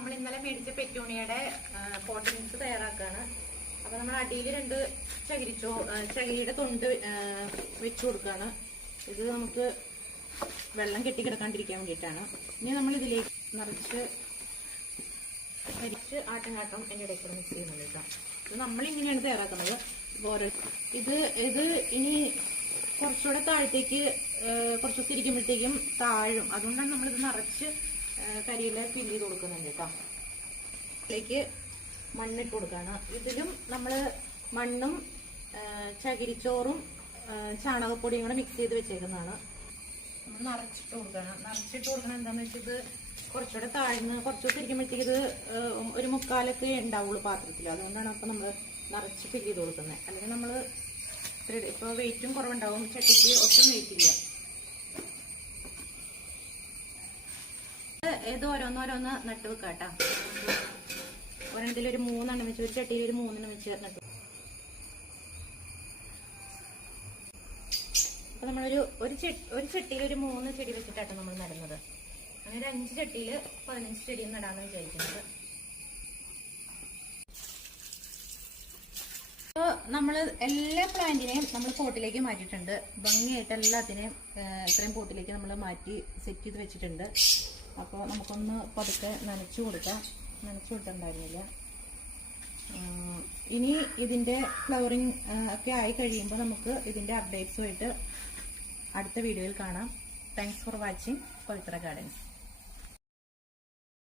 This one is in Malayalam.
നമ്മൾ ഇന്നലെ മേടിച്ച പെറ്റൂണിയുടെ പോട്ട് മിക്സ് തയ്യാറാക്കാണ്. അപ്പൊ നമ്മൾ അടിയിൽ 2 ചകിരിയുടെ തൊണ്ട് വെച്ചു കൊടുക്കാണ്. ഇത് നമുക്ക് വെള്ളം കെട്ടിക്കിടക്കാണ്ടിരിക്കാൻ വേണ്ടിയിട്ടാണ്. ഇനി നമ്മൾ ഇതിലേക്ക് നിറച്ച് ആട്ടം എൻ്റെ ഇടയ്ക്ക് മിക്സ് ചെയ്യുന്നത് കേട്ടോ. ഇത് നമ്മളിങ്ങനെയാണ് തയ്യാറാക്കുന്നത്. ഇത് ഇനി കുറച്ചുകൂടെ താഴത്തേക്ക് കുറച്ച് തിരിക്കുമ്പോഴത്തേക്കും താഴും. അതുകൊണ്ടാണ് നമ്മളിത് നിറച്ച് കരിയില ഫില്ല് ചെയ്ത് കൊടുക്കുന്നുണ്ട് കേട്ടോ. ഇതിലേക്ക് മണ്ണിട്ട് കൊടുക്കുകയാണ്. ഇതിലും നമ്മൾ മണ്ണും ചകിരിച്ചോറും ചാണകപ്പൊടിയും കൂടെ മിക്സ് ചെയ്ത് വെച്ചേക്കുന്നതാണ്. നമ്മൾ നിറച്ചിട്ട് കൊടുക്കണം. എന്താണെന്ന് വെച്ചാൽ ഇത് കുറച്ചുകൂടെ താഴ്ന്ന് കുറച്ചുകൂടെ ഇരിക്കുമ്പോഴത്തേക്ക് ഇത് ഒരു മുക്കാലൊക്കെ ഉണ്ടാവുള്ളൂ പാത്രത്തിൽ. അതുകൊണ്ടാണ് അപ്പം നമ്മൾ നിറച്ച് ഫില്ല് ചെയ്ത് കൊടുക്കുന്നത്. അല്ലെങ്കിൽ നമ്മൾ ഇപ്പോൾ വെയിറ്റും കുറവുണ്ടാവും, ചട്ടിക്ക് ഒട്ടും വെയിറ്റ് ഇല്ല. ഇത് ഓരോന്നോരോന്ന് നട്ട് വെക്കാട്ടോ. ഒരെണ്ണത്തിലൊരു 3 എണ്ണം വെച്ച്, ഒരു ചട്ടിയിൽ ഒരു 3 എണ്ണം വെച്ച് നട്ടു. അപ്പൊ നമ്മളൊരു ചട്ടിയിൽ ഒരു 3 ചെടി വെച്ചിട്ടാട്ടോ നമ്മൾ നടുന്നത്. അങ്ങനെ 5 ചട്ടിയിൽ 15 ചെടിയും നടാന്ന് വിചാരിക്കുന്നത്. അപ്പോൾ നമ്മൾ എല്ലാ പ്ലാന്റിനെയും നമ്മൾ പോട്ടിലേക്ക് മാറ്റിയിട്ടുണ്ട്. ഭംഗിയായിട്ട് എല്ലാത്തിനെയും ഇത്രയും പോട്ടിലേക്ക് നമ്മൾ മാറ്റി സെറ്റ് ചെയ്ത് വെച്ചിട്ടുണ്ട്. അപ്പോൾ നമുക്കൊന്ന് പതുക്കെ നനച്ചു കൊടുത്തിട്ടുണ്ടായിരുന്നില്ല. ഇനി ഇതിൻ്റെ ഫ്ലവറിങ് ഒക്കെ ആയി കഴിയുമ്പോൾ നമുക്ക് ഇതിൻ്റെ അപ്ഡേറ്റ്സുമായിട്ട് അടുത്ത വീഡിയോയിൽ കാണാം. Thanks for watching Pavithra gardens.